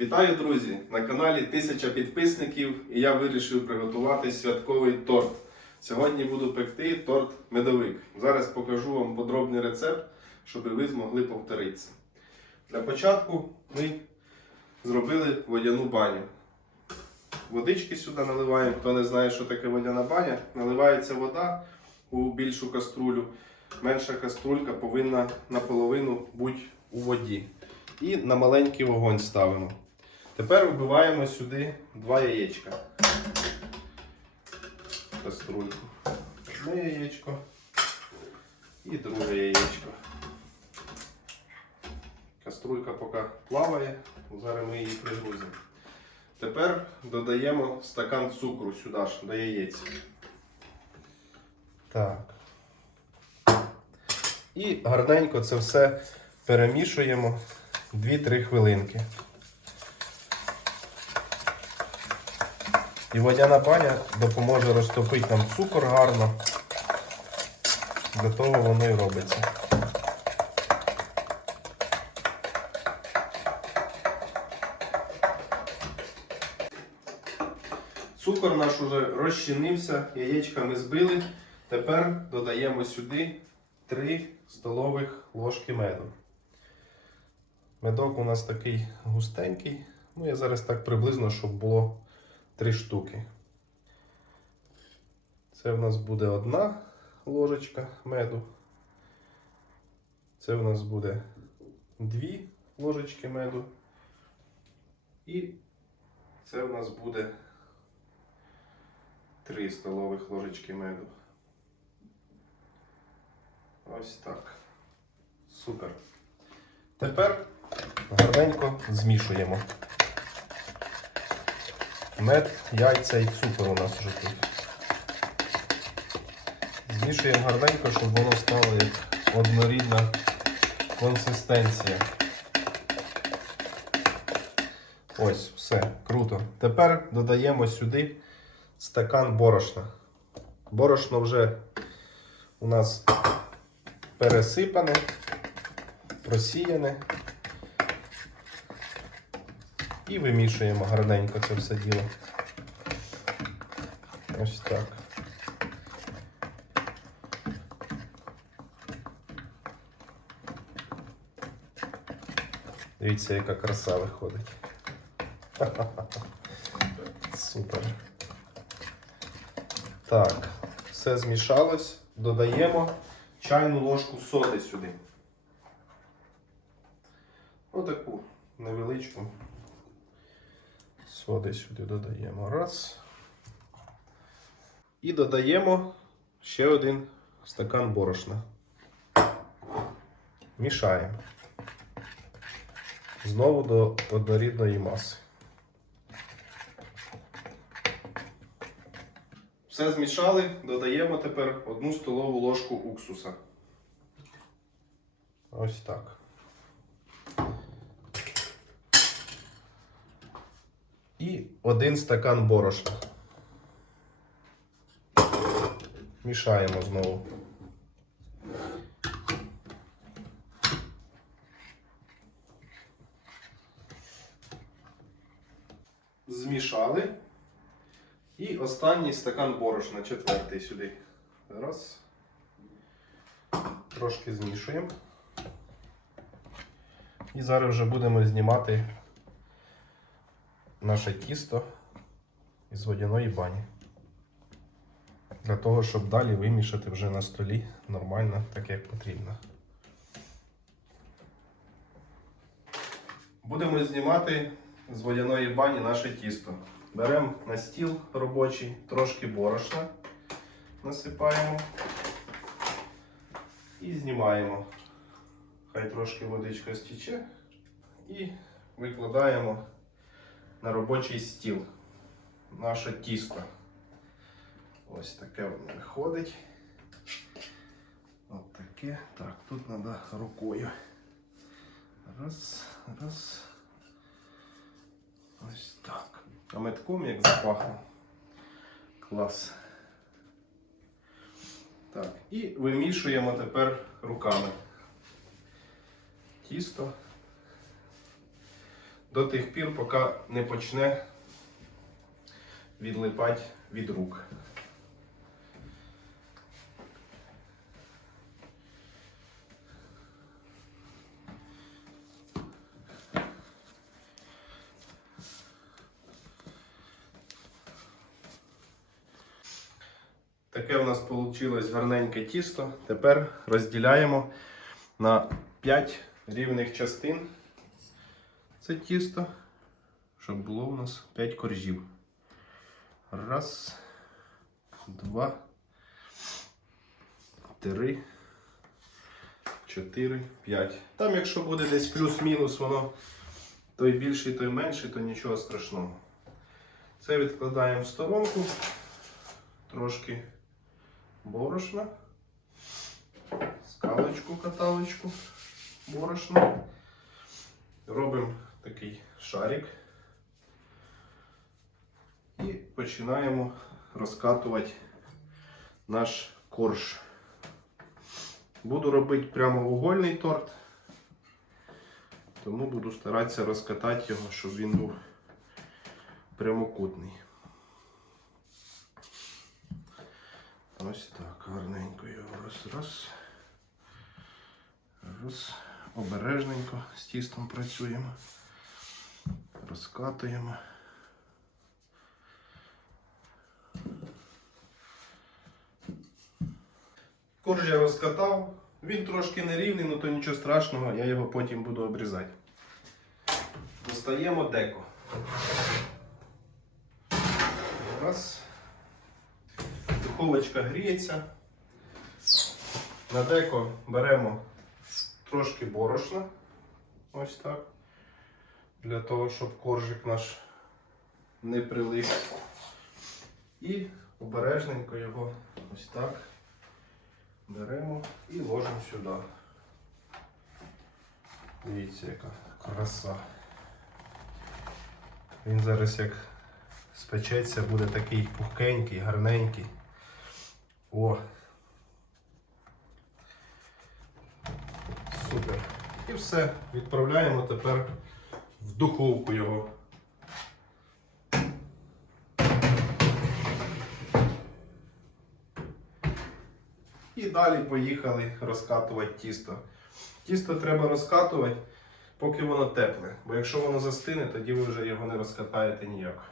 Вітаю, друзі! На каналі 1000 підписників і я вирішив приготувати святковий торт. Сьогодні буду пекти торт медовик. Зараз покажу вам подробний рецепт, щоб ви змогли повторитися. Для початку ми зробили водяну баню. Водички сюди наливаємо. Хто не знає, що таке водяна баня, наливається вода у більшу каструлю. Менша каструлька повинна наполовину бути у воді. І на маленький вогонь ставимо. Тепер вбиваємо сюди два яєчка. Каструльку. Одне яєчко і друге яєчко. Каструлька поки плаває, зараз ми її пригрузимо. Тепер додаємо стакан цукру сюди ж, до яєць. Так. І гарненько це все перемішуємо 2-3 хвилинки. І водяна баня допоможе розтопити нам цукор гарно. Для того воно і робиться. Цукор наш уже розчинився, яєчка ми збили. Тепер додаємо сюди 3 столових ложки меду. Медок у нас такий густенький. Ну, я зараз так приблизно, щоб було 3 штуки. Це в нас буде одна ложечка меду. Це в нас буде 2 ложечки меду. І це в нас буде 3 столових ложечки меду. Ось так. Супер. Тепер гарненько змішуємо. Мед, яйця і цукор у нас вже тут. Змішуємо гарненько, щоб воно стало як однорідна консистенція. Ось, все, круто. Тепер додаємо сюди стакан борошна. Борошно вже у нас пересипане, просіяне. І вимішуємо гарненько це все діло. Ось так. Дивіться, яка краса виходить. Супер. Так, все змішалось. Додаємо чайну ложку соди сюди. Соди сюди додаємо. Раз. І додаємо ще один стакан борошна. Мішаємо. Знову до однорідної маси. Все змішали, додаємо тепер одну столову ложку уксуса. Ось так. І один стакан борошна. Мішаємо знову. Змішали. І останній стакан борошна, четвертий сюди. Раз. Трошки змішуємо. І зараз вже будемо знімати наше тісто із водяної бані. Для того, щоб далі вимішати вже на столі нормально, так як потрібно. Будемо знімати з водяної бані наше тісто. Беремо на стіл робочий, трошки борошна насипаємо і знімаємо. Хай трошки водичка стіче і викладаємо на робочий стіл наше тісто. Ось таке воно виходить. Ось таке. Так, тут треба рукою. Раз, раз. Ось так. А метком як запахло. Клас. Так, і вимішуємо тепер руками. Тісто. До тих пір, поки не почне відлипати від рук. Таке у нас вийшло гарненьке тісто. Тепер розділяємо на 5 рівних частин. Це тісто, щоб було у нас 5 коржів. Раз, два, три, чотири, п'ять. Там, якщо буде десь плюс-мінус, воно той більший, той менший, то нічого страшного. Це відкладаємо в сторонку. Трошки борошна, скалочку, каталочку, борошна. Робимо такий шарик і починаємо розкатувати наш корж. Буду робити прямоугольний торт, тому буду старатися розкатати його, щоб він був прямокутний. Ось так, гарненько його раз, раз. Раз. Обережненько з тістом працюємо. Розкатуємо. Корж я розкатав. Він трошки нерівний, але то нічого страшного, я його потім буду обрізати. Достаємо деко. Раз. Духовочка гріється. На деко беремо трошки борошна. Ось так. Для того, щоб коржик наш не прилип. І обережненько його ось так беремо і ложимо сюди. Дивіться, яка краса. Він зараз як спечеться, буде такий пухкенький, гарненький. О! Супер. І все. Відправляємо тепер в духовку його. І далі поїхали розкатувати тісто. Тісто треба розкатувати, поки воно тепле. Бо якщо воно застине, тоді ви вже його не розкатаєте ніяк.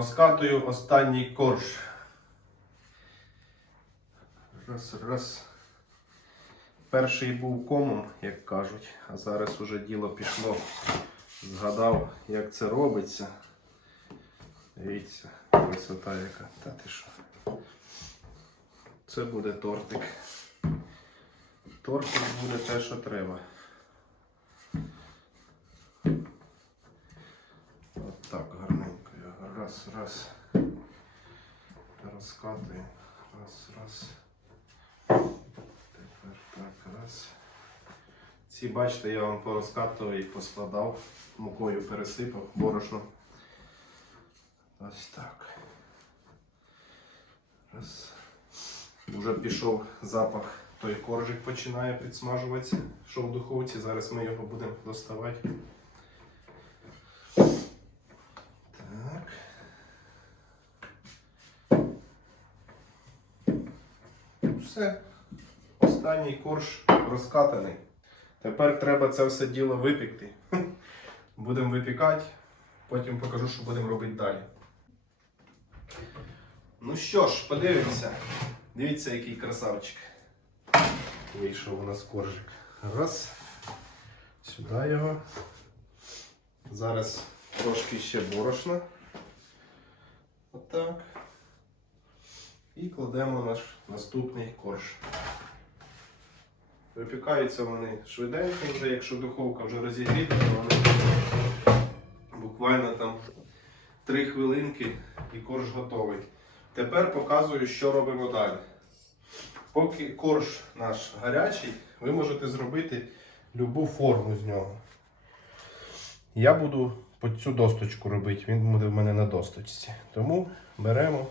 Розкатую останній корж. Раз, раз. Перший був комом, як кажуть, а зараз уже діло пішло. Згадав, як це робиться. Дивіться, красота яка. Та ти що? Це буде тортик. Тортик буде те, що треба. От так, гарненько його. Раз, раз. Розкатуємо. Раз, раз. Тепер так, раз. Ці, бачите, я вам порозкатував і поскладав, мукою пересипав, борошно. Ось так. Раз. Уже пішов запах, той коржик починає підсмажуватися, що в духовці. Зараз ми його будемо доставати. Все. Останній корж розкатаний. Тепер треба це все діло випікти. Будемо випікати, потім покажу, що будемо робити далі. Ну що ж, подивимося. Дивіться, який красавчик. Вийшов у нас коржик. Раз. Сюди його. Зараз трошки ще борошна. Отак. І кладемо наш наступний корж. Випікаються вони швиденько, вже, якщо духовка вже розігріта, то вони буквально там 3 хвилинки і корж готовий. Тепер показую, що робимо далі. Поки корж наш гарячий, ви можете зробити любу форму з нього. Я буду по цю досточку робити, він буде в мене на досточці. Тому беремо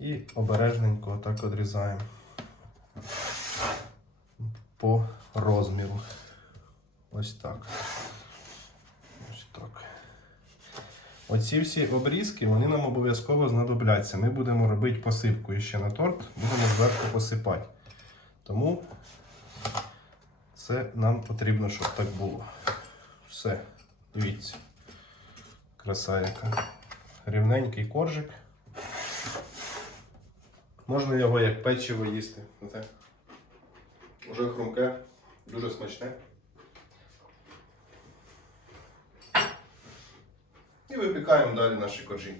і обережненько отак відрізаємо по розміру. Ось так. Ось так. Оці всі обрізки вони нам обов'язково знадобляться. Ми будемо робити посипку ще на торт, будемо зверху посипати. Тому це нам потрібно, щоб так було. Все, дивіться. Краса яка. Рівненький коржик. Можна його як печиво їсти. Оце. Уже хрумке, дуже смачне. І випікаємо далі наші коржі.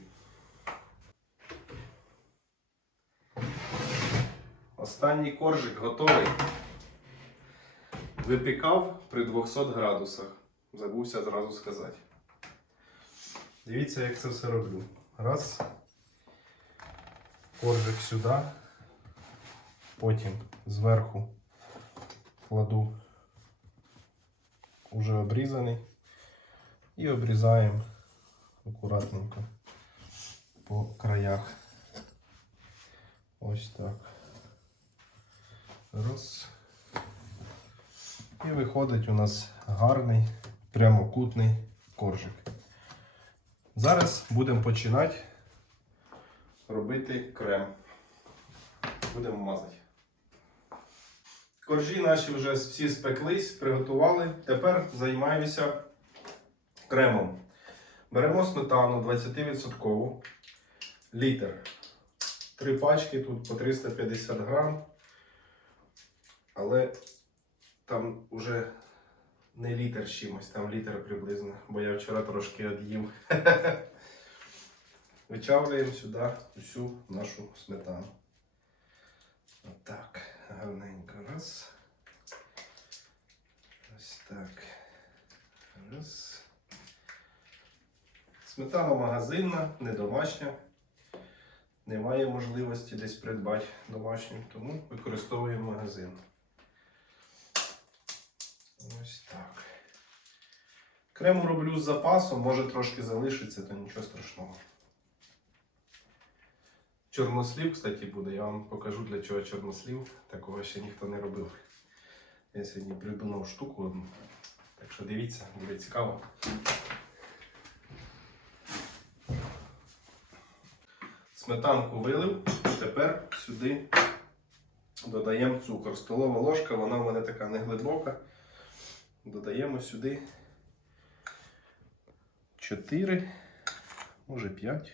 Останній коржик готовий. Випікав при 200 градусах. Забувся зразу сказати. Дивіться, як це все роблю. Раз. Коржик сюди. Потім зверху кладу уже обрізаний. І обрізаємо акуратненько по краях. Ось так. Раз. І виходить у нас гарний прямокутний коржик. Зараз будемо починати робити крем. Будемо мазати. Коржі наші вже всі спеклись, приготували. Тепер займаюся кремом. Беремо сметану 20%, літр. Три пачки тут по 350 грам. Але там вже не літр чимось, там літр приблизно, бо я вчора трошки од'їв. Вичавлюємо сюди усю нашу сметану. Отак, гарненько. Раз. Ось так. Раз. Сметана магазинна, не домашня. Немає можливості десь придбати домашню, тому використовуємо магазин. Ось так. Крему роблю з запасом, може трошки залишиться, то нічого страшного. Чорнослів, кстати, буде. Я вам покажу для чого чорнослів. Такого ще ніхто не робив. Я сьогодні придумав штуку одну. Так що дивіться, буде цікаво. Сметанку вилив, тепер сюди додаємо цукор. Столова ложка, вона в мене така неглибока. Додаємо сюди 4, може 5.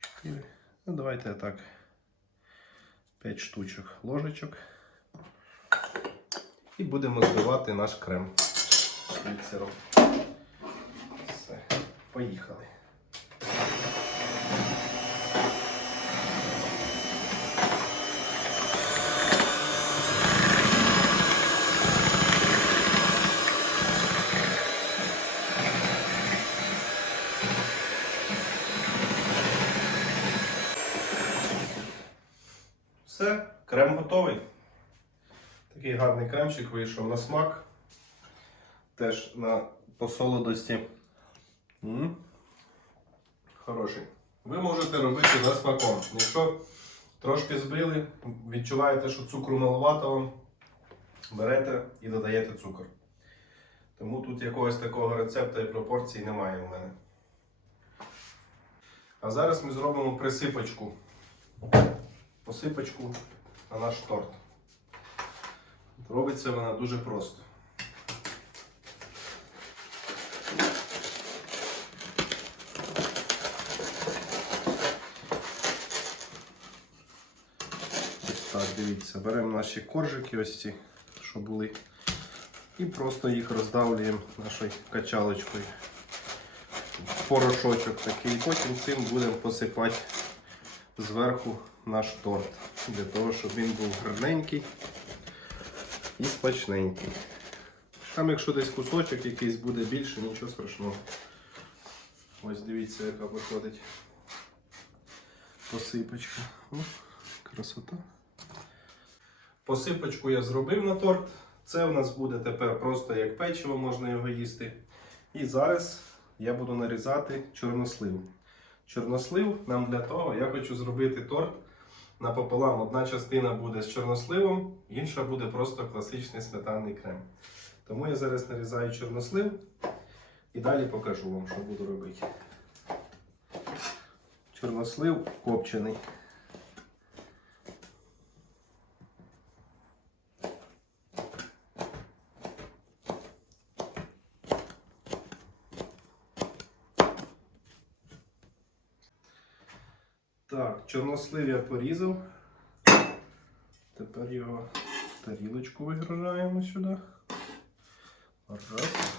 4. Ну, давайте так. 5 штучок ложечок. І будемо збивати наш крем міксером. Все, поїхали. Все, крем готовий. Такий гарний кремчик вийшов на смак. Теж на по солодості. М. Хороший. Ви можете робити за смаком. Якщо трошки збили, відчуваєте, що цукру маловато вам, берете і додаєте цукор. Тому тут якогось такого рецепту і пропорцій немає у мене. А зараз ми зробимо присипочку посипочку на наш торт. Робиться вона дуже просто. Так, дивіться, беремо наші коржики, ось ці, що були, і просто їх роздавлюємо нашою качалочкою. Порошочок такий, потім цим будемо посипати зверху наш торт. Для того, щоб він був гарненький і смачненький. Там, якщо десь кусочок якийсь буде більше, нічого страшного. Ось дивіться, яка виходить посипочка. О, красота. Посипочку я зробив на торт. Це у нас буде тепер просто як печиво, можна його їсти. І зараз я буду нарізати чорнослив. Чорнослив нам для того, я хочу зробити торт напополам. Одна частина буде з чорносливом, інша буде просто класичний сметанний крем. Тому я зараз нарізаю чорнослив і далі покажу вам, що буду робити. Чорнослив копчений. Так, чорнослив я порізав. Тепер його тарілочку вигружаємо сюди. Раз.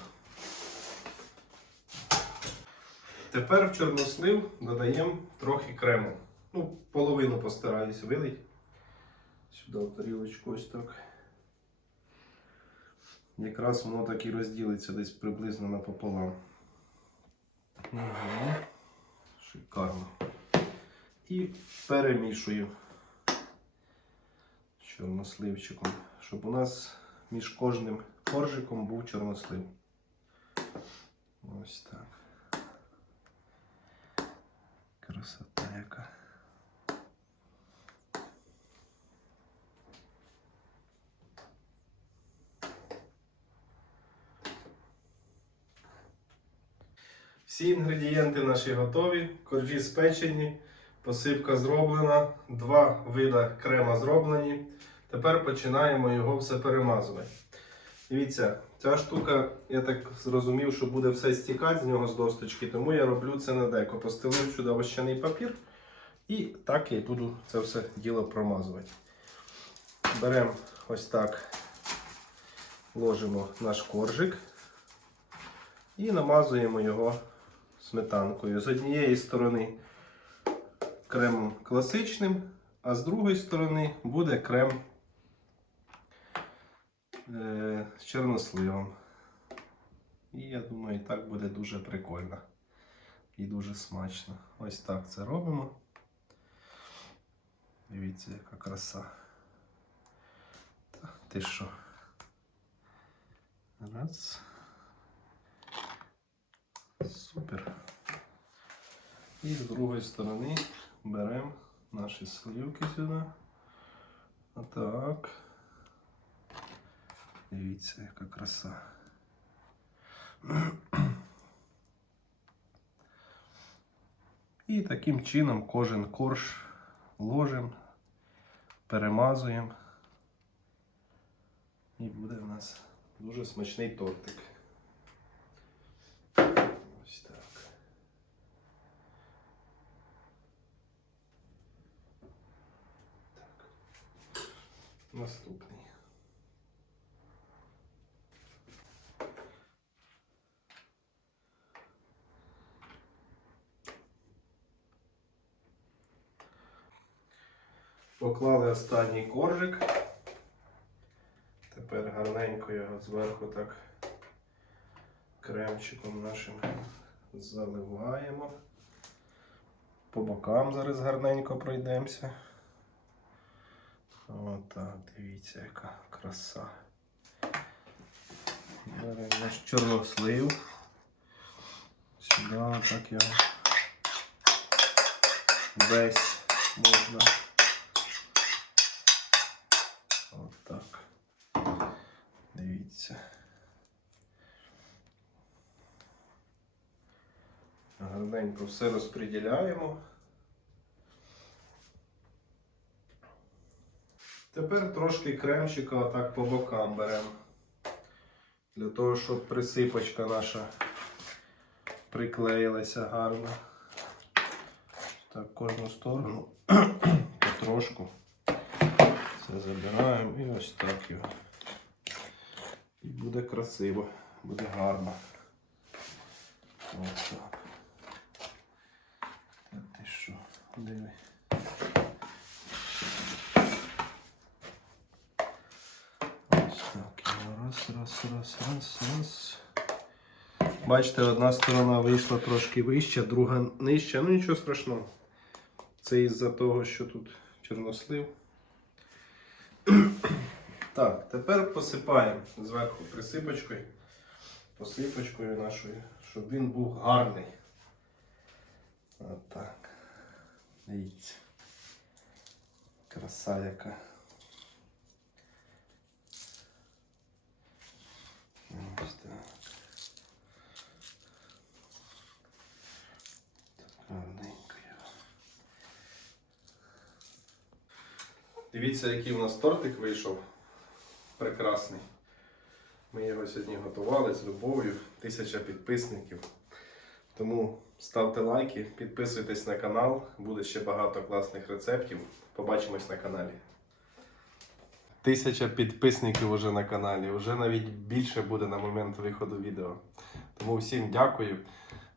Тепер в чорнослив додаємо трохи крему. Ну, половину постараюсь вилити. Сюди в тарілочку ось так. Якраз воно так і розділиться десь приблизно напополам. Угу. Шикарно. І перемішую чорносливчиком, щоб у нас між кожним коржиком був чорнослив. Ось так. Красота яка. Всі інгредієнти наші готові, коржі спечені, посипка зроблена, два вида крема зроблені. Тепер починаємо його все перемазувати. Дивіться, ця штука, я так зрозумів, що буде все стікати з нього з досточки, тому я роблю це на деко. Постелив сюди вощаний папір і так я буду це все діло промазувати. Беремо ось так, ложимо наш коржик і намазуємо його сметанкою. З однієї сторони кремом класичним, а з другої сторони буде крем е, з чорносливом. І я думаю, так буде дуже прикольно і дуже смачно. Ось так це робимо. Дивіться, яка краса. Та, ти що? Раз. Супер. І з другої сторони беремо наші сливки сюди. Отак. Дивіться, яка краса. І таким чином кожен корж ложимо, перемазуємо. І буде в нас дуже смачний тортик. Ось так. Так. Наступний. Поклали останній коржик. Тепер гарненько його зверху так кремчиком нашим заливаємо. По бокам зараз гарненько пройдемося. Отак, дивіться, яка краса. Беремо наш чорнослив. Сюди так його весь можна. Отак. Дивіться. Гарненько все розподіляємо. Тепер трошки кремчика отак по бокам беремо. Для того, щоб присипочка наша приклеїлася гарно. Так, кожну сторону потрошку. Це забираємо і ось так його. І буде красиво, буде гарно. Ось так. Та ти що, диви. Раз, раз. Бачите, одна сторона вийшла трошки вища, друга нижча. Ну нічого страшного. Це із-за того, що тут чорнослив. Так, тепер посипаємо зверху присипочкою, посипочкою нашою, щоб він був гарний. Отак. Дивіться. Краса яка. Ось так. Так, гарненько. Дивіться, який у нас тортик вийшов. Прекрасний. Ми його сьогодні готували з любов'ю. Тисяча підписників. Тому ставте лайки, підписуйтесь на канал. Буде ще багато класних рецептів. Побачимось на каналі. Тисяча підписників уже на каналі. Вже навіть більше буде на момент виходу відео. Тому всім дякую.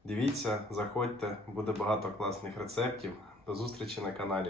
Дивіться, заходьте, буде багато класних рецептів. До зустрічі на каналі.